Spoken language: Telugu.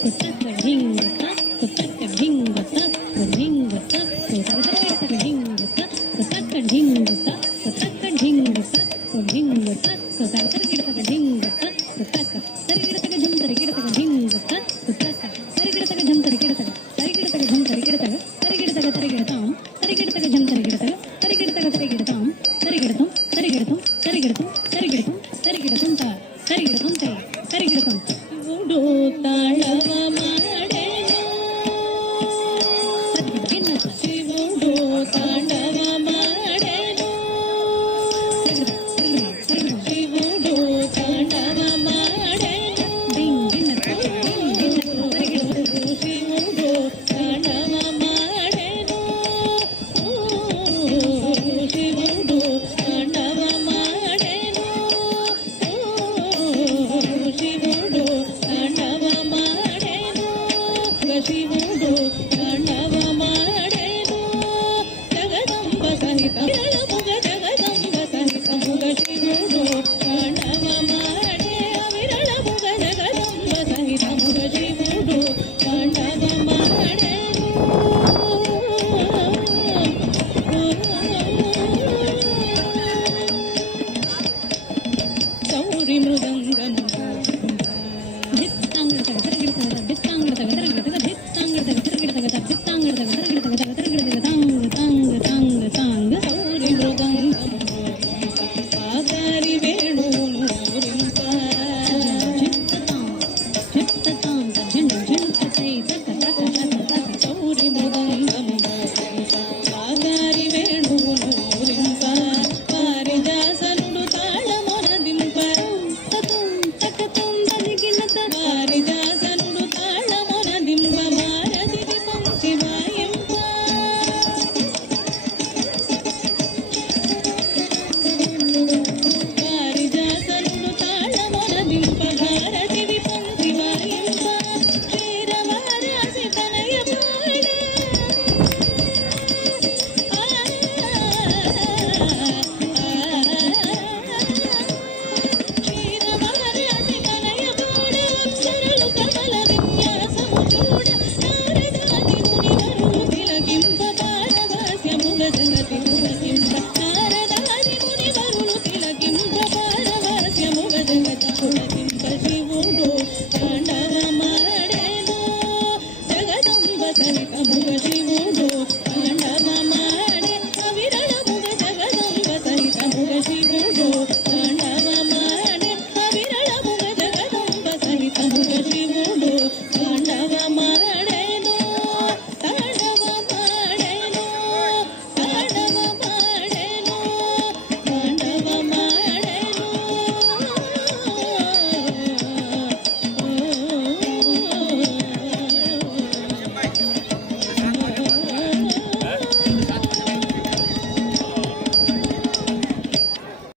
కుతక ధింగత కుతక ధింగత ధింగత కుతక ధింగత కుతక ధింగత కుతక ధింగత ధింగత కుతక గిడతక ధింగత కుతక తరిగిడతక ఝం తరిగిడతక ధింగత కుతక తరిగిడతక ఝం తరిగిడతక తరిగిడతక ఝం తరిగిడతక తరిగిడతక తరిగిడతాం తరిగిడతక ఝం తరిగిడతక తరిగిడతక తరిగిడతాం తరిగిడతం తరిగిడతం తరిగిడతం తరిగిడతం తరిగిడతం త తరిగిడతం తే తరిగిడతం మూడో తాళ